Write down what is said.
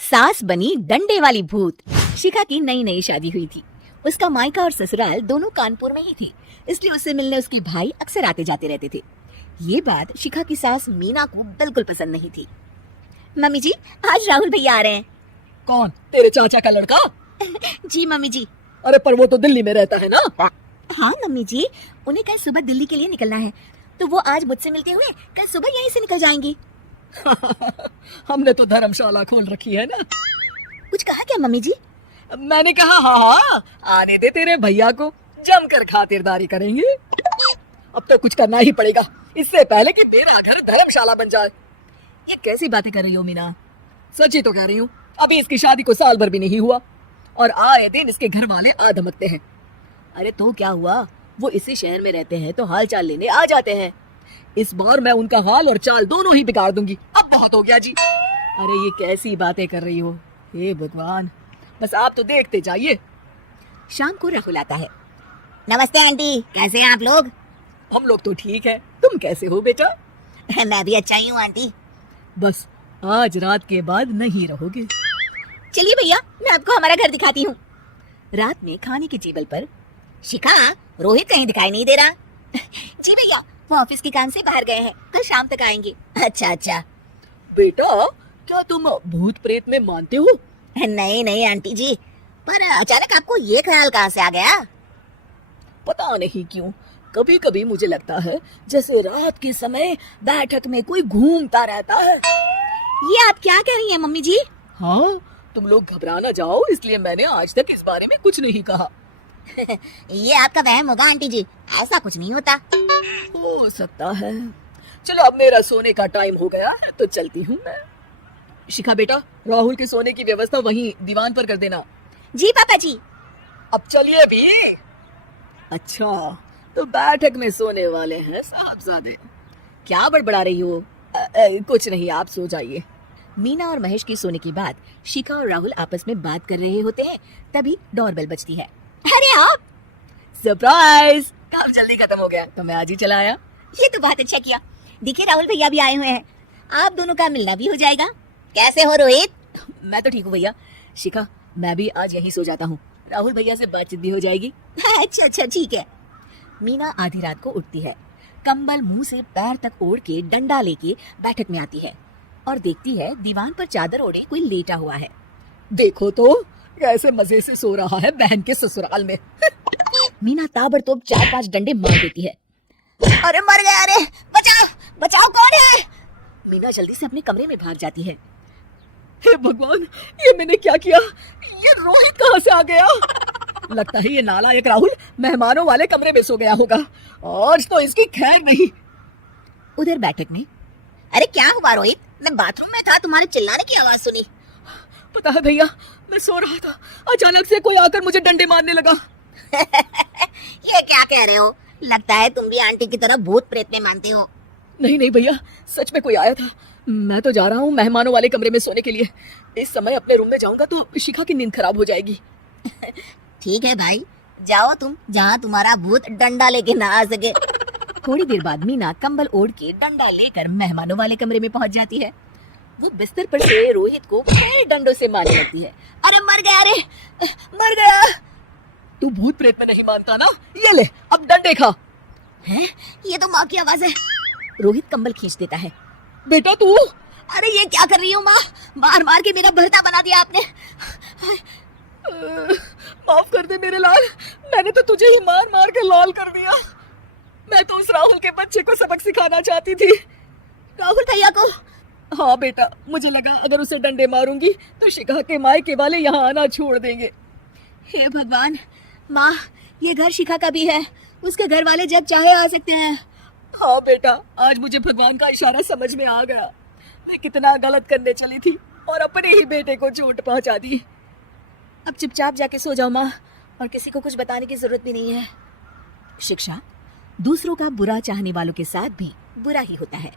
सास बनी डंडे वाली भूत। शिखा की नई नई शादी हुई थी। उसका मायका और ससुराल दोनों कानपुर में ही थी, इसलिए उससे मिलने उसके भाई अक्सर आते जाते रहते थे। ये बात शिखा की सास मीना को बिल्कुल पसंद नहीं थी। मम्मी जी, आज राहुल भैया आ रहे हैं। कौन? तेरे चाचा का लड़का? जी मम्मी जी। अरे पर वो तो दिल्ली में रहता है ना। हाँ मम्मी जी, उन्हें कल सुबह दिल्ली के लिए निकलना है, तो वो आज मुझसे मिलते हुए कल सुबह यहीं से निकल जाएंगी। हमने तो धर्मशाला खोल रखी है ना। कुछ कहा क्या मम्मी जी? मैंने कहा हाँ, आने दे तेरे भैया को, जमकर खातिरदारी करेंगे। अब तो कुछ करना ही पड़ेगा, इससे पहले कि मेरा घर धर्मशाला बन जाए। ये कैसी बातें कर रही हो मीना? सच ही तो कह रही हूँ। अभी इसकी शादी को साल भर भी नहीं हुआ और आए दिन इसके घर वाले आ धमकते हैं। अरे तो क्या हुआ, वो इसी शहर में रहते हैं तो हाल चाल लेने आ जाते हैं। इस बार मैं उनका हाल और चाल दोनों ही बिगाड़ दूंगी। अब बहुत हो गया जी। अरे ये कैसी बातें कर रही हो, हे भगवान, बस आप तो देखते जाइए। शाम को राहुल आता है। नमस्ते आंटी, कैसे हैं आप लोग? हम लोग तो ठीक है, तुम कैसे हो बेटा? मैं भी अच्छा ही हूँ आंटी। बस आज रात के बाद नहीं रहोगे। चलिए भैया, मैं आपको हमारा घर दिखाती हूँ। रात में खाने की टेबल पर शिखा, रोहित कहीं दिखाई नहीं दे रहा। जी भैया, वो ऑफिस के काम से बाहर गए हैं, कल शाम तक आएंगे। अच्छा अच्छा। बेटा, क्या तुम भूत प्रेत में मानते हो? नहीं नहीं आंटी जी, पर अचानक आपको ये ख्याल कहाँ से आ गया? पता नहीं क्यों, कभी कभी मुझे लगता है जैसे रात के समय बैठक में कोई घूमता रहता है। ये आप क्या कह रही हैं मम्मी जी? हाँ, तुम लोग घबरा ना जाओ, इसलिए मैंने आज तक इस बारे में कुछ नहीं कहा। ये आपका वहम होगा आंटी जी, ऐसा कुछ नहीं होता। हो सकता है। चलो अब मेरा सोने का टाइम हो गया है तो चलती हूँ मैं। शिखा बेटा, राहुल के सोने की व्यवस्था वहीं दीवान पर कर देना। जी पापा जी। अब चलिए भी। अच्छा, तो बैठक में सोने वाले हैं साहबजादे। क्या बड़बड़ा रही हो? कुछ नहीं, आप सो जाइए। मीना और महेश की सोने के बाद शिखा और राहुल आपस में बात कर रहे होते हैं, तभी डोरबेल बजती है। अरे आप! सरप्राइज! काम जल्दी खत्म हो गया तो मैं आज ही चला आया। ये तो बहुत अच्छा किया। देखिए राहुल भैया भी आए हुए हैं, आप दोनों का मिलना भी हो जाएगा। कैसे हो रोहित? मैं तो ठीक हूँ भैया। शिखा, मैं भी आज यहीं सो जाता हूँ, राहुल भैया से बातचीत भी हो जाएगी। अच्छा अच्छा ठीक है। मीना आधी रात को उठती है, कंबल मुंह से पैर तक ओढ़ के डंडा लेके बैठक में आती है और देखती है दीवान पर चादर ओढ़े कोई लेटा हुआ है। देखो तो कैसे मजे से सो रहा है बहन के ससुराल में। मीना ताबड़तोब 4-5 डंडे मार देती है। अरे मर गया, अरे बचाओ बचाओ, कौन है? मीना जल्दी से अपने कमरे में भाग जाती है। हे भगवान, ये मैंने क्या किया? ये रोहित कहाँ से आ गया? लगता है ये नालायक राहुल मेहमानों वाले कमरे में सो गया होगा। आज तो इसकी खैर नहीं। उधर बैठक में, अरे क्या हुआ रोहित? मैं बाथरूम में था, तुम्हारे चिल्लाने की आवाज सुनी। पता है भैया, मैं सो रहा था, अचानक से कोई आकर मुझे डंडे मारने लगा। ये क्या कह रहे हो? लगता है तुम भी आंटी की तरह भूत प्रेत में मानते हो। नहीं नहीं भैया, सच में कोई आया था। मैं तो जा रहा हूँ मेहमानों वाले कमरे में सोने के लिए। इस समय अपने रूम में जाऊंगा तो शिखा की नींद खराब हो जाएगी। ठीक है भाई, जाओ तुम, जहाँ तुम्हारा भूत डंडा लेके ना आ सके। थोड़ी देर बाद मीना कंबल ओढ़ के डंडा लेकर मेहमानों वाले कमरे में पहुंच जाती है। वो बिस्तर पर से रोहित को फिर डंडों से मारने लगती है। अरे मर गया, अरे मर गया। तू भूत प्रेत में नहीं मानता ना? ये ले, अब डंडे खा। हैं? ये तो माँ की आवाज है। रोहित कंबल खींच देता है। बेटा तू! अरे ये क्या कर रही हो माँ? मार मार के मेरा भरता बना दिया आपने। माफ कर दे मेरे लाल, मैंने तो तुझे ही मार मार के लाल कर दिया। मैं तो उस राहुल के बच्चे को सबक सिखाना चाहती थी। राहुल भैया को? हाँ बेटा, मुझे लगा अगर उसे डंडे मारूंगी तो शिखा के मायके वाले यहाँ आना छोड़ देंगे। हे भगवान, माँ ये घर शिखा का भी है, उसके घर वाले जब चाहे आ सकते हैं। हाँ बेटा, आज मुझे भगवान का इशारा समझ में आ गया। मैं कितना गलत करने चली थी और अपने ही बेटे को चोट पहुंचा दी। अब चुपचाप जाके सो जाओ माँ, और किसी को कुछ बताने की जरूरत भी नहीं है। शिक्षा दूसरों का बुरा चाहने वालों के साथ भी बुरा ही होता है।